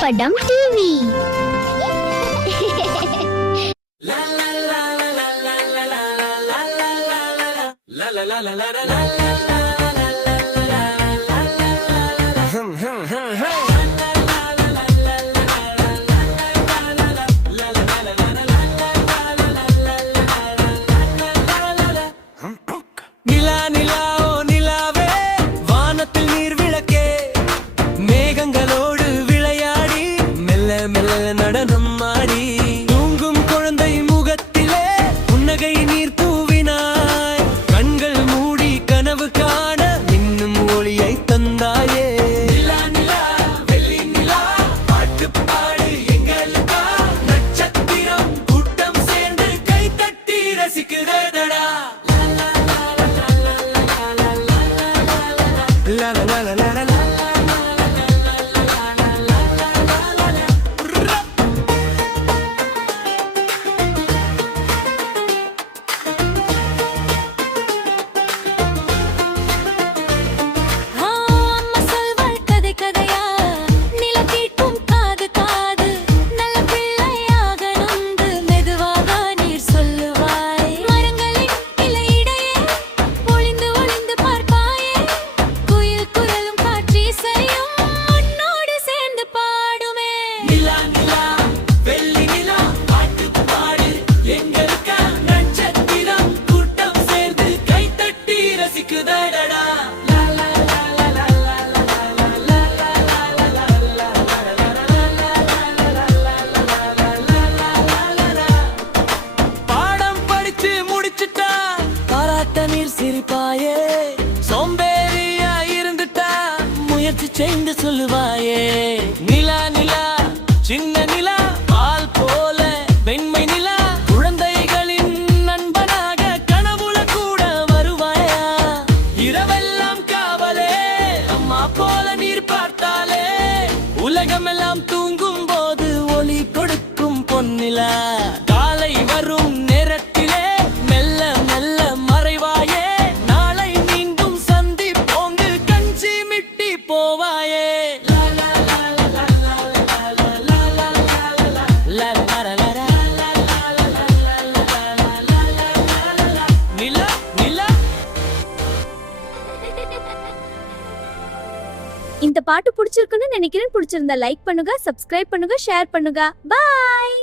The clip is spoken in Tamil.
படம் டிவி. நிலா நிலா ஓ நிலாவே வானத்தில் நீர் விளக்கே மேகங்களோடு விளையாடி மெல்ல மெல்ல நடனம் ஆடி தூங்கும் குழந்தை முகத்திலே புன்னகை நீர் தூவினாய் கண்கள் மூடி கனவு காண இன்னும் ஒளியை தந்தாயே நிலா நிலா வெள்ளி நிலா பாட்டு பாடு எங்களுக்கா நட்சத்திரம் கூட்டம் சேர்ந்து கை தட்டி ரசிக்கிறதடா La la la la la la la. சிரிப்பாயே சோம்பேறியா இருந்துட்டா முயற்சி செய்து சொல்லுவாயே நிலா நிலா சின்ன நிலா பால் போல வெண்மை நிலா குழந்தைகளின் நண்பனாக கனவுல கூட வருவாயா இரவெல்லாம் காவலே அம்மா போல நீர் பார்த்தாலே உலகமெல்லாம் தூங்கும் போது ஒளி கொடுக்கும் பொன்னிலா காலை வரும் நேரத்திலே மெல்ல மெல்ல மறைவாயே நாளை மீண்டும் சந்திப்போங்கு கஞ்சி மிட்டி போவாயே நிலா நிலா. இந்த பாட்டு பிடிச்சிருக்குன்னு நினைக்கிறேன். பிடிச்சிருந்தா லைக் பண்ணுங்க, சப்ஸ்கிரைப் பண்ணுங்க, ஷேர் பண்ணுங்க. பாய்.